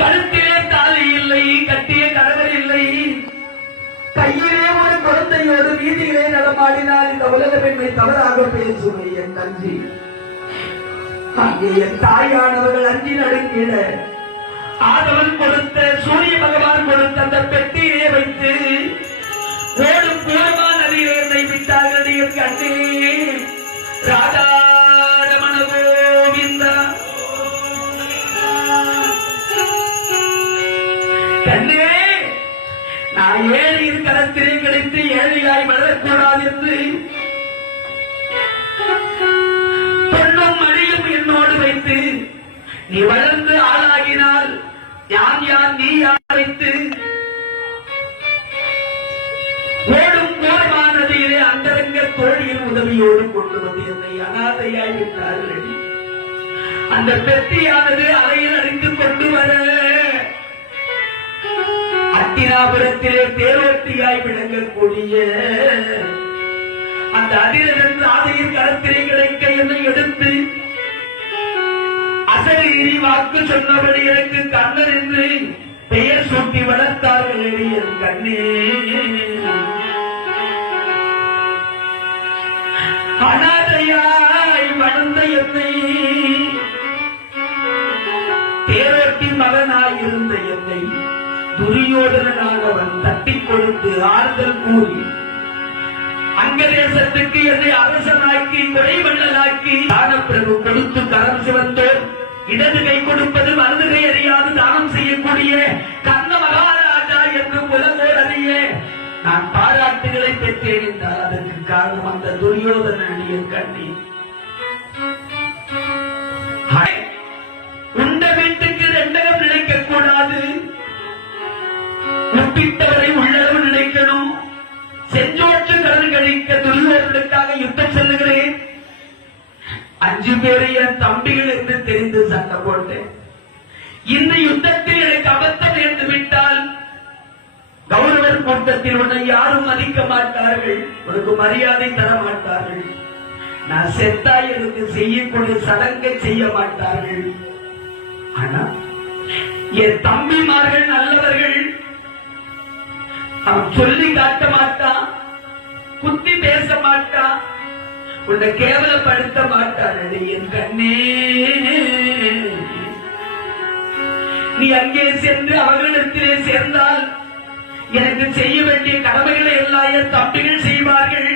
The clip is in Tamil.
கழுத்திலே தாலி இல்லை, கட்டிய கணவர் இல்லை, கையிலே ஒரு குழந்தையோடு வீதியிலே நடமாடினால் இந்த உலக பெண்மை தவறாக பேசுமே என் தஞ்சி. அங்கே என் தாயானவர்கள் அஞ்சி நடுங்கிட ஆதவன் கொடுத்த சூரிய பகவான் கொடுத்த அந்த பெட்டியிலே வைத்து ஓடும் பூர்வா நதியிலே என்னை விட்டார்கள். என் கண்ணே ராதாரமண கோவிந்தா, கண்ணே நான் ஏழையின் கரத்திலே கிடைத்து ஏழையாய் வளரக்கூடாது என்று பொன்னும் மணியும் என்னோடு வைத்து நீ வளர்ந்து ஆளாகினால் யான் யார் நீ யார் வைத்து ஓடும் கோரமானதிலே அந்தரங்க தோழியின் உதவியோடு கொண்டு வந்து என்னை அனாதையாய் விட்டார்கள். அந்த பெட்டியானது அறையில் அடித்து கொண்டு வர அத்தினாபுரத்திலே தேரோட்டியாய் விளங்கக்கூடிய அந்த அதிரன் ராதையின் கரத்திலே கிடைக்க என்னை எடுத்து அசரீரி வாக்கு சொன்னபடி எனக்கு கண்ணன் என்று பெயர் சூட்டி வளர்த்தார்கள். என் கண்ணே அனாதையாய் வளர்ந்த என்னை, தேரோட்டி மகனாய் இருந்த என்னை துரியோதனாக அவன் தட்டி கொடுத்து ஆறுதல் கூறி அங்க தேசத்துக்கு என்னை அரசனாக்கி கொடைவள்ளலாக்கி தானப்பிரபு கொடுத்து கரம் சிவந்தோர் இடது கை கொடுப்பது வலது கை அறியாது தானம் செய்யக்கூடிய கர்ண மகாராஜா என்று உலகோர் அறிய நான் பாராட்டுகளை பெற்றேன் என்றால் அதற்கு காரணம் அந்த துரியோதன அணியின் கண்ணி. உண்ட வீட்டுக்கு ரெண்டகம் நினைக்க கூடாது, உப்பிட்டவரை உள்ளளவு நினைக்கணும். செஞ்சோற்று கடன் கழிக்க துரியோதனுக்காக யுத்தம் செல்லுகிறேன். 5 பேரை என் தம்பிகள் என்று தெரிந்து சண்டை போட்டேன். இந்த யுத்தத்தில் எனக்கு அபத்தம் நேர்ந்து விட்டால் கௌரவர் கூட்டத்தில் உன்னை யாரும் மதிக்க மாட்டார்கள், உனக்கு மரியாதை தர மாட்டார்கள். நான் செத்தாய் எனக்கு செய்யக்கூடிய சடங்கை செய்ய மாட்டார்கள். ஆனா என் தம்பிமார்கள் நல்லவர்கள், அவன் சொல்லி காட்ட மாட்டான், குத்தி பேச மாட்டான், உன்னை கேவலப்படுத்த மாட்டான். என் கண்ணே நீ அங்கே சென்று அவர்களிடத்திலே சேர்ந்தால் எனக்கு செய்ய வேண்டிய கடமைகளை எல்லாம் என் தம்பிகள் செய்வார்கள்.